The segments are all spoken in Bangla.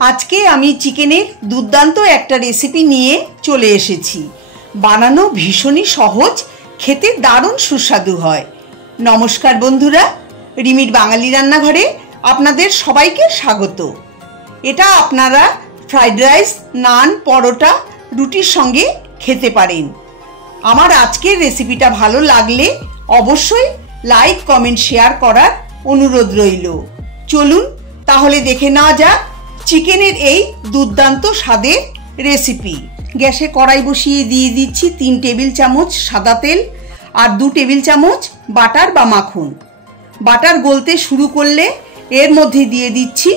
আজকে আমি চিকেনের দুর্দান্ত একটা রেসিপি নিয়ে চলে এসেছি। বানানো ভীষণই সহজ, খেতে দারুণ সুস্বাদু হয়। নমস্কার বন্ধুরা, রিমির বাঙালি রান্নাঘরে আপনাদের সবাইকে স্বাগত। এটা আপনারা ফ্রাইড রাইস, নান, পরোটা, রুটির সঙ্গে খেতে পারেন। আমার আজকের রেসিপিটা ভালো লাগলে অবশ্যই লাইক, কমেন্ট, শেয়ার করার অনুরোধ রইল। চলুন তাহলে দেখে নেওয়া যাক চিকেনের এই দুর্দান্ত স্বাদের রেসিপি। গ্যাসে কড়াই বসিয়ে দিয়ে দিচ্ছি 3 টেবিল চামচ সাদা তেল আর 2 টেবিল চামচ বাটার বা মাখন। বাটার গলতে শুরু করলে এর মধ্যে দিয়ে দিচ্ছি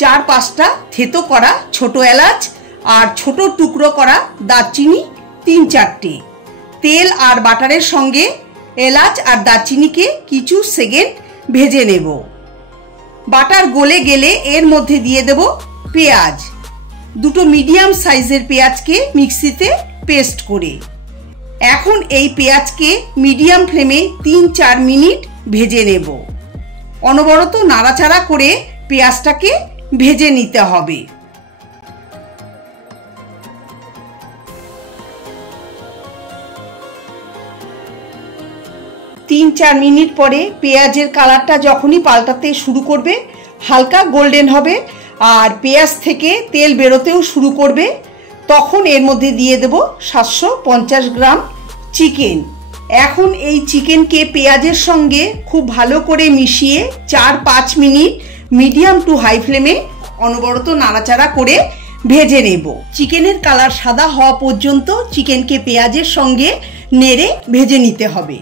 4-5টা থেতো করা ছোট এলাচ আর ছোট টুকরো করা দারচিনি 3-4টে। তেল আর বাটারের সঙ্গে এলাচ আর দারচিনিকে কিছু সেকেন্ড ভেজে নেব। বাটার গলে গেলে এর মধ্যে দিয়ে দেব পেঁয়াজ। 2টো মিডিয়াম সাইজের পেঁয়াজকে মিক্সিতে পেস্ট করে এখন এই পেঁয়াজকে মিডিয়াম ফ্লেমে 3-4 মিনিট ভেজে নেব। অনবরত নাড়াচাড়া করে পেঁয়াজটাকে ভেজে নিতে হবে। তিন 4 মিনিট পরে পেঁয়াজের কালারটা যখনই পাল্টাতে শুরু করবে, হালকা গোল্ডেন হবে আর পেঁয়াজ থেকে তেল বেরোতেও শুরু করবে, তখন এর মধ্যে দিয়ে দেব 750 গ্রাম চিকেন। এখন এই চিকেনকে পেঁয়াজের সঙ্গে খুব ভালো করে মিশিয়ে 4-5 মিনিট মিডিয়াম টু হাই ফ্লেমে অনবরত নাড়াচাড়া করে ভেজে নেব। চিকেনের কালার সাদা হওয়া পর্যন্ত চিকেনকে পেঁয়াজের সঙ্গে নেড়ে ভেজে নিতে হবে।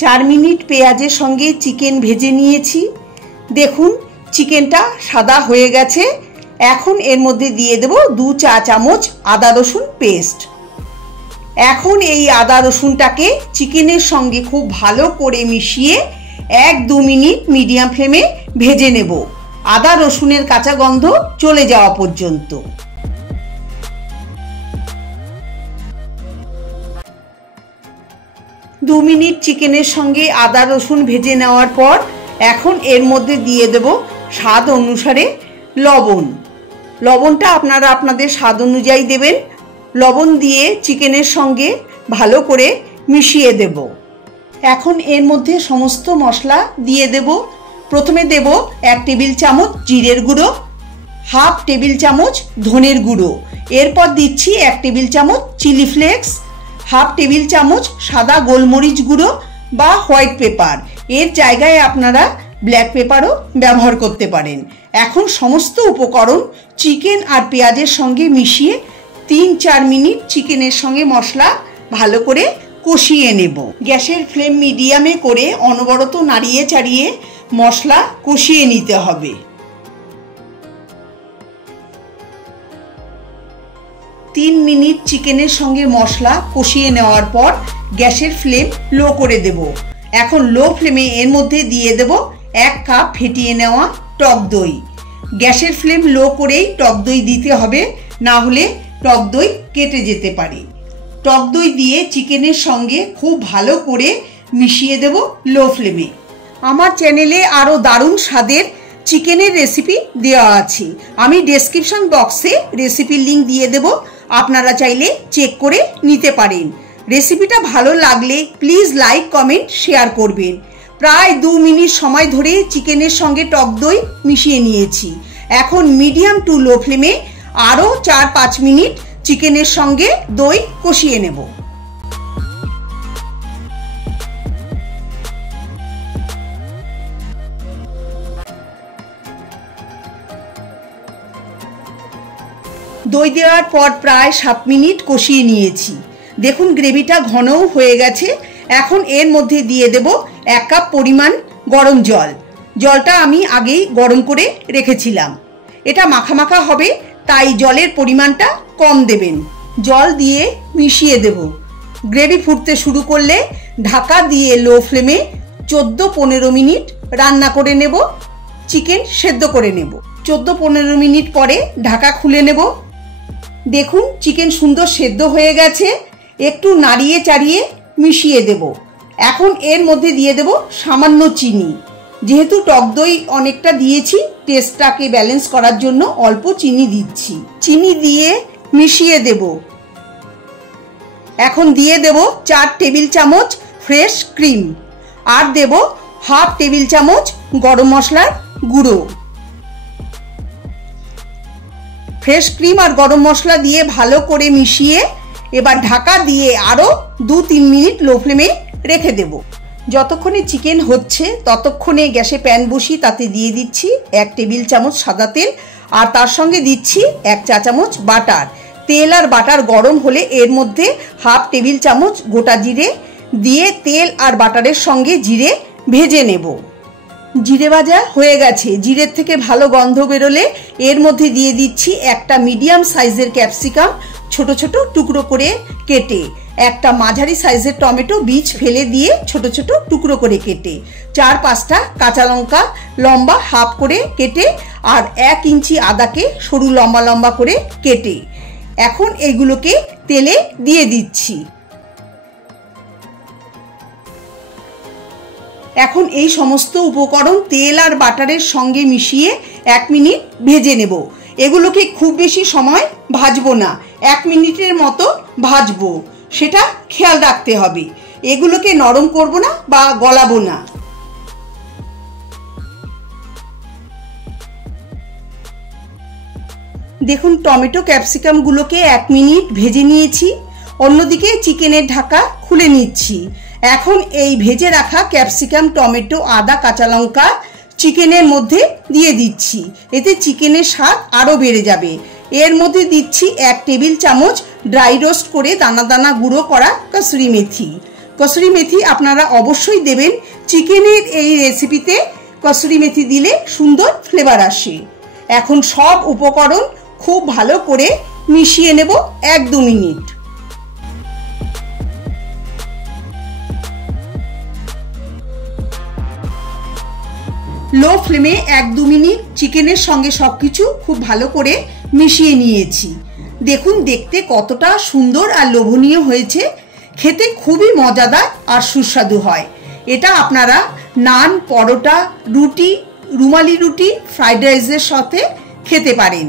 4 মিনিট পেঁয়াজের সঙ্গে চিকেন ভেজে নিয়েছি। দেখুন চিকেনটা সাদা হয়ে গেছে। এখন এর মধ্যে দিয়ে দেব 2 চা চামচ আদা রসুন পেস্ট। এখন এই আদা রসুনটাকে চিকেনের সঙ্গে খুব ভালো করে মিশিয়ে 1-2 মিনিট মিডিয়াম ফ্লেমে ভেজে নেব, আদা রসুনের কাঁচা গন্ধ চলে যাওয়া পর্যন্ত। দু মিনিট চিকেনের সঙ্গে আদা রসুন ভেজে নেওয়ার পর এখন এর মধ্যে দিয়ে দেব স্বাদ অনুসারে লবণ। লবণটা আপনারা আপনাদের স্বাদ অনুযায়ী দেবেন। লবণ দিয়ে চিকেনের সঙ্গে ভালো করে মিশিয়ে দেব। এখন এর মধ্যে সমস্ত মশলা দিয়ে দেব। প্রথমে দেব 1 টেবিল চামচ জিরের গুঁড়ো, 1/2 টেবিল চামচ ধনের গুঁড়ো, এরপর দিচ্ছি 1 টেবিল চামচ চিলি ফ্লেক্স, 1/2 টেবিল চামচ সাদা গোলমরিচ গুঁড়ো বা হোয়াইট পেপার, এর জায়গায় আপনারা ব্ল্যাক পেপারও ব্যবহার করতে পারেন। এখন সমস্ত উপকরণ চিকেন আর পেঁয়াজের সঙ্গে মিশিয়ে 3-4 মিনিট চিকেনের সঙ্গে মশলা ভালো করে কষিয়ে নেব। গ্যাসের ফ্লেম মিডিয়ামে করে অনবরত নাড়িয়ে চাড়িয়ে মশলা কষিয়ে নিতে হবে। 3 মিনিট চিকেনের সঙ্গে মশলা কষিয়ে নেওয়ার পর গ্যাসের ফ্লেম লো করে দেব। এখন লো ফ্লেমে এর মধ্যে দিয়ে দেব 1 কাপ ফেটিয়ে নেওয়া টক দই। গ্যাসের ফ্লেম লো করেই টক দই দিতে হবে, না হলে টক দই কেটে যেতে পারে। টক দই দিয়ে চিকেনের সঙ্গে খুব ভালো করে মিশিয়ে দেব লো ফ্লেমে। আমার চ্যানেলে আরও দারুণ স্বাদের চিকেনের রেসিপি দেওয়া আছে, আমি ডেসক্রিপশন বক্সে রেসিপির লিঙ্ক দিয়ে দেব, আপনারা চাইলে চেক করে নিতে পারেন। রেসিপিটা ভালো লাগলে প্লিজ লাইক, কমেন্ট, শেয়ার করবেন। প্রায় 2 মিনিট সময় ধরে চিকেনের সঙ্গে টক দই মিশিয়ে নিয়েছি। এখন মিডিয়াম টু লো ফ্লেমে আরও 4-5 মিনিট চিকেনের সঙ্গে দই কষিয়ে নেব। দই দেওয়ার পর প্রায় 7 মিনিট কষিয়ে নিয়েছি। দেখুন গ্রেভিটা ঘনও হয়ে গেছে। এখন এর মধ্যে দিয়ে দেব 1 কাপ পরিমাণ গরম জল। জলটা আমি আগেই গরম করে রেখেছিলাম। এটা মাখা মাখা হবে, তাই জলের পরিমাণটা কম দেবেন। জল দিয়ে মিশিয়ে দেব। গ্রেভি ফুটতে শুরু করলে ঢাকা দিয়ে লো ফ্লেমে 14-15 মিনিট রান্না করে নেব। চিকেন সেদ্ধ করে নেব। 14-15 মিনিট পরে ঢাকা খুলে নেব। দেখুন চিকেন সুন্দর সেদ্ধ হয়ে গেছে। একটু নাড়িয়ে চাড়িয়ে মিশিয়ে দেব। এখন এর মধ্যে দিয়ে দেব সামান্য চিনি। যেহেতু টক দই অনেকটা দিয়েছি, টেস্টটাকে ব্যালেন্স করার জন্য অল্প চিনি দিচ্ছি। চিনি দিয়ে মিশিয়ে দেব। এখন দিয়ে দেব 4 টেবিল চামচ ফ্রেশ ক্রিম, আর দেব হাফ টেবিল চামচ গরম মশলার গুঁড়ো। ফ্রেশ ক্রিম আর গরম মশলা দিয়ে ভালো করে মিশিয়ে এবার ঢাকা দিয়ে আরও 2-3 মিনিট লো ফ্লেমে রেখে দেব। যতক্ষণে চিকেন হচ্ছে ততক্ষণে গ্যাসে প্যান বসিয়ে তাতে দিয়ে দিচ্ছি 1 টেবিল চামচ সাদা তেল, আর তার সঙ্গে দিচ্ছি 1 চা চামচ বাটার। তেল আর বাটার গরম হলে এর মধ্যে হাফ টেবিল চামচ গোটা জিরে দিয়ে তেল আর বাটারের সঙ্গে জিরে ভেজে নেব। জিরে ভাজা হয়ে গেছে। জিরের থেকে ভালো গন্ধ বেরোলে এর মধ্যে দিয়ে দিচ্ছি একটা মিডিয়াম সাইজের ক্যাপসিকাম ছোট ছোট টুকরো করে কেটে, একটা মাঝারি সাইজের টমেটো বীজ ফেলে দিয়ে ছোট ছোট টুকরো করে কেটে, 4-5টা কাঁচা লঙ্কা লম্বা হাফ করে কেটে, আর 1 ইঞ্চি আদাকে সরু লম্বা লম্বা করে কেটে। এখন এইগুলোকে তেলে দিয়ে দিচ্ছি। এখন এই সমস্ত উপকরণ তেল আর বাটারের সঙ্গে মিশিয়ে 1 মিনিট ভেজে নেব। এগুলোকে খুব বেশি সময় ভাজবো না, 1 মিনিটের মতো ভাজবো, সেটা খেয়াল রাখতে হবে। এগুলোকে নরম করব না বা গলাবো না। দেখুন টমেটো ক্যাপসিকামগুলোকে 1 মিনিট ভেজে নিয়েছি। অন্যদিকে চিকেনের ঢাকা খুলে নিচ্ছি। এখন এই ভেজে রাখা ক্যাপসিকাম, টমেটো, আদা, কাঁচা লঙ্কা চিকেনের মধ্যে দিয়ে দিচ্ছি। এতে চিকেনের স্বাদ আরও বেড়ে যাবে। এর মধ্যে দিচ্ছি 1 টেবিল চামচ ড্রাই রোস্ট করে দানা দানা গুঁড়ো করা কসুরি মেথি। কসুরি মেথি আপনারা অবশ্যই দেবেন। চিকেনের এই রেসিপিতে কসুরি মেথি দিলে সুন্দর ফ্লেভার আসে। এখন সব উপকরণ খুব ভালো করে মিশিয়ে নেব 1-2 মিনিট। লো ফ্লেমে 1-2 মিনিট চিকেনের সঙ্গে সবকিছু খুব ভালো করে মিশিয়ে নিয়েছি। দেখুন দেখতে কতটা সুন্দর আর লোভনীয় হয়েছে। খেতে খুবই মজাদার আর সুস্বাদু হয়। এটা আপনারা নান, পরোটা, রুটি, রুমালি রুটি, ফ্রাইড রাইসের সাথে খেতে পারেন।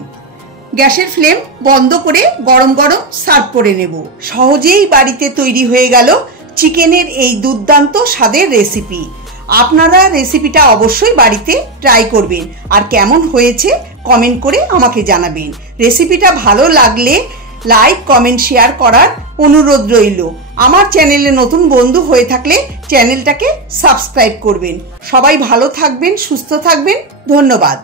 গ্যাসের ফ্লেম বন্ধ করে গরম গরম সার্ভ করে নেব। সহজেই বাড়িতে তৈরি হয়ে গেল চিকেনের এই দুর্দান্ত স্বাদের রেসিপি। আপনারা রেসিপিটা অবশ্যই বাড়িতে ট্রাই করবেন, আর কেমন হয়েছে কমেন্ট করে আমাকে জানাবেন। রেসিপিটা ভালো লাগলে লাইক, কমেন্ট, শেয়ার করার অনুরোধ রইল। আমার চ্যানেলে নতুন বন্ধু হয়ে থাকলে চ্যানেলটাকে সাবস্ক্রাইব করবেন। সবাই ভালো থাকবেন, সুস্থ থাকবেন। ধন্যবাদ।